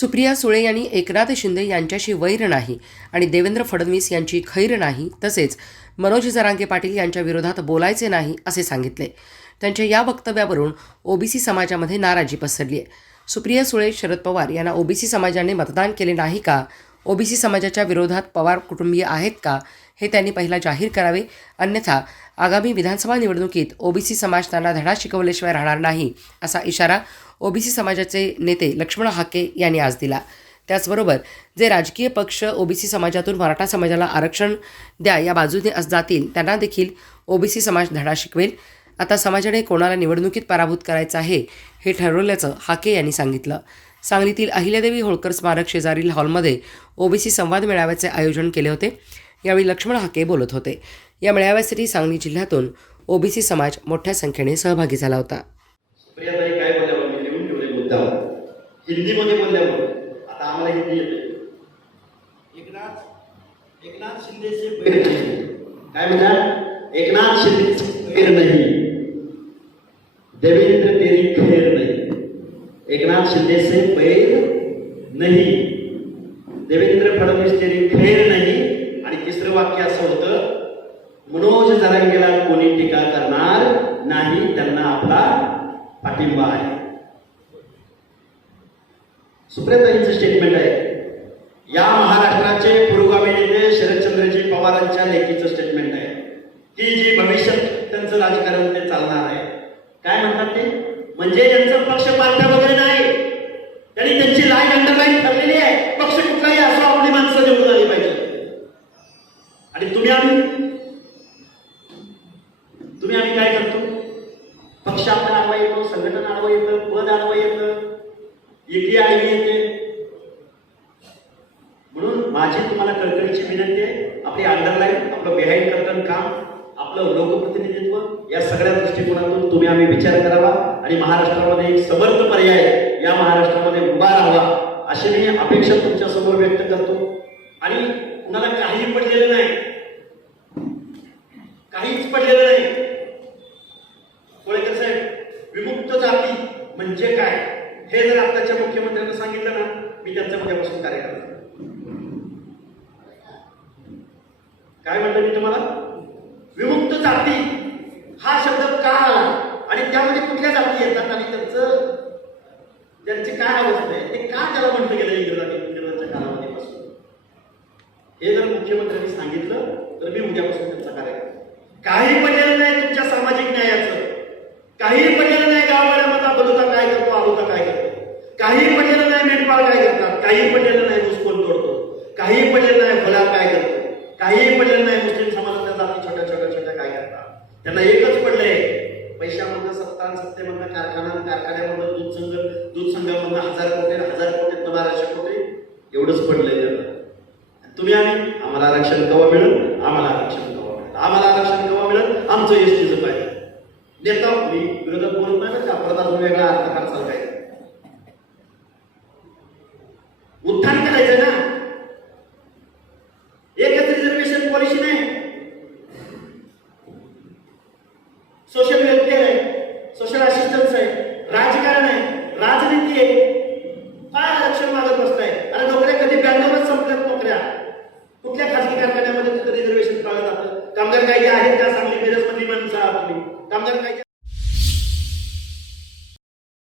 सुप्रिया सुळे यांनी एकनाथ शिंदे यांच्याशी वैर नाही आणि देवेंद्र फडणवीस यांची खैर नाही तसेच मनोज जरांगे पाटील यांच्या विरोधात बोलायचे नाही असे सांगितले. त्यांच्या या वक्तव्यावरून ओबीसी समाजामध्ये नाराजी पसरली आहे सुप्रिया सुळे शरद पवार यांना ओबीसी समाजाने मतदान केले नाही का? ओबीसी समाजाच्या विरोधात पवार कुटुंबीय आहेत का? हे त्यांनी पहिला जाहीर करावे. अन्यथा आगामी विधानसभा निवडणुकीत ओबीसी समाज त्यांना धडा शिकवल्याशिवाय राहणार नाही असा इशारा ओबीसी समाजाचे नेते लक्ष्मण हाके यांनी आज दिला. त्याचबरोबर जे राजकीय पक्ष ओबीसी समाजातून मराठा समाजाला आरक्षण द्या या बाजूने जातील त्यांना देखील ओबीसी समाज धडा शिकवेल. आता समाजाने कोणाला निवडणुकीत पराभूत करायचं आहे हे ठरवल्याचं हाके यांनी सांगितलं. सांगलीतील अहिल्यादेवी होळकर स्मारक शेजारील हॉलमध्ये ओबीसी संवाद मेळाव्याचे आयोजन केले होते. यावेळी लक्ष्मण हाके बोलत होते. या मेळाव्यासाठी सांगली जिल्ह्यातून ओबीसी समाज मोठ्या संख्येने सहभागी झाला होता. प्रियाताई हिंदीमध्ये बोलल्यावर आता आम्हाला हिंदी येते. एकनाथ एकनाथ शिंदेचे बैर नाही. काय म्हणतात एकनाथ शिंदेचे बैर नाही. देवेंद्र तेरी खैर नाही. एकनाथ शिंदेचे पैर नाही. देवेंद्र फडणवीस तेरी खैर नाही. आणि तिसरं वाक्य असं होतं मनोज जरांगेला कोणी टीका करणार नाही त्यांना आपला पाठिंबा आहे. सुप्रियाताईंचं स्टेटमेंट आहे. या महाराष्ट्राचे पुरोगामी नेते शरदचंद्रजी पवारांच्या लेखीचं स्टेटमेंट आहे. की जी भविष्यात त्यांचं राजकारण ते चालणार आहे. काय म्हणतात ते? म्हणजे यांचं पक्ष पार्ट्या वगैरे नाही. त्यांनी त्यांची लाईन अंडरलाईन ठरलेली आहे. पक्ष कुठलाही असो आपली माणसं निवडून आली पाहिजे आणि तुम्ही आम्ही तुम्ही आम्ही काय करतो? पक्ष आपल्याला आडवा येतो संघटन आडवं येतं पद आडवं येतं एकी आडवी येते म्हणून माझी तुम्हाला कळकळीची विनंती आहे आपली अंडरलाईन आपलं बिहाइंड कंटन काम आपलं लोकप्रतिनिधित्व या सगळ्या दृष्टिकोनातून तुम्ही आम्ही विचार करावा आणि महाराष्ट्रामध्ये एक समर्थ पर्याय या महाराष्ट्रामध्ये उभा राहावा अशी मी अपेक्षा तुमच्यासमोर व्यक्त करतो. आणि कुणाला काही पडलेलं नाही. काहीच पडलेलं नाही. कोळेकर साहेब विमुक्त जाती म्हणजे काय? हे जर आताच्या मुख्यमंत्र्यांना सांगितलं ना मी त्यांच्या मध्यापासून कार्य करतो काय म्हणतो मी तुम्हाला? विमुक्त जाती. हा शब्द का आला? आणि त्यामध्ये कुठल्या जाती येतात? आणि त्यांचं त्यांची काय अवस्था आहे? ते का त्याला म्हटलं गेलं इंग्रजांनी इंग्रजांच्या कालावधीपासून? हे जर मुख्यमंत्र्यांनी सांगितलं तर मी उद्यापासून त्यांचा कार्य काही पडलेलं नाही तुमच्या सामाजिक न्यायाचं. काही पडलेलं नाही गाववाड्यामधला बलुता काय करतो आलुका काय करतो? काही पडलेलं नाही मेंढपाळ काय करतात? काही पडलेलं नाही घुसखोर तोडतो? काही पडलेलं नाही भला काय करतो काही पडलेलं नाही. मुस्लिम समाजात आम्ही छोट्या छोट्या छोट्या काय करतात? त्यांना एकच पडले पैशामधलं सत्ता सत्तेमधलं कारखाना कारखान्यामधलं दूध संघ दूध संघामधलं हजार कोटी हजार कोटी बाराशे कोटी? एवढंच पडलंय त्यांना. तुम्ही आणि आम्हाला आरक्षण कवा मिळेल? आम्हाला आरक्षण कवा मिळेल? आम्हाला आरक्षण कवा मिळेल? आमचं एस टीचं पाहिजे नेता मी विरोधक बोलत नाही ना परत अजून वेगळा अर्थकार काढचाल उत्थान काही आहेत त्या सांगली मिरजमध्ये पण आपली. कामगार काही